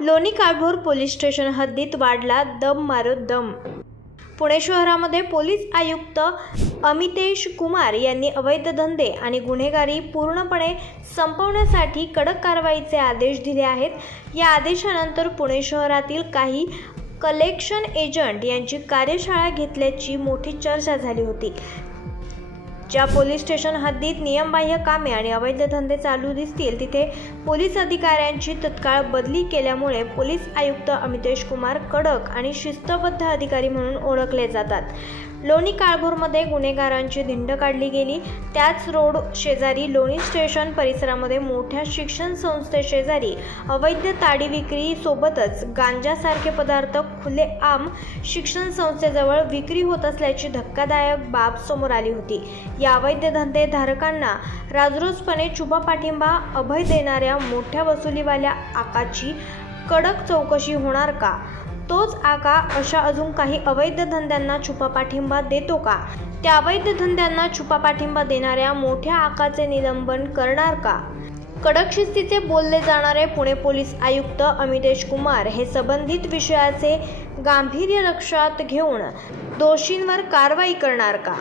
Loni Kalbhor police station हद्दीत वाढला दम मारो दम। पुणे शहरामध्ये पोलीस आयुक्त अमितेश कुमार यांनी अवैध धंदे आणि गुन्हेगारी पूर्णपणे संपवण्यासाठी कडक कारवाईचे आदेश दिले आहेत। या आदेशानंतर पुणे शहरातील काही कलेक्शन एजंट यांची कार्यशाळा घेतल्याची मोठी चर्चा झाली होती। ज्या पोलीस स्टेशन हद्दीत नियमबाह्य कामे आणि अवैध धंदे चालू दिसतील तिथे पोलीस अधिकाऱ्यांची तत्काळ बदली केल्यामुळे पोलीस आयुक्त अमितेश कुमार कडक आणि शिस्तबद्ध अधिकारी म्हणून ओळखले जातात। लोणी काळभोरमध्ये गुन्हेगारांची धिंड काढली गेली। त्याच रोड शेजारी लोणी स्टेशन परिसरामध्ये मोठ्या शिक्षण संस्थेशेजारी अवैध ताडी विक्री सोबतच गांजासारखे पदार्थ खुलेआम शिक्षण संस्थेजवळ विक्री होत असल्याची धक्कादायक बाब समोर आली होती। या अवैध धंदेधारकांना राजरोसपणे छुपा पाठिंबा अभय देणाऱ्या मोठ्या वसुलीवाल्या आकाची कडक चौकशी होणार का? तोच आका अशा अजून काही अवैध धंद्यांना छुपा पाठिंबा देतो का? त्या अवैध धंद्यांना छुपा पाठिंबा देणाऱ्या मोठ्या आकाचे निलंबन करणार का? कडक शिस्तीचे बोलले जाणारे पुणे पोलीस आयुक्त अमितेश कुमार हे संबंधित विषयाचे गांभीर्य लक्षात घेऊन दोषींवर कारवाई करणार का?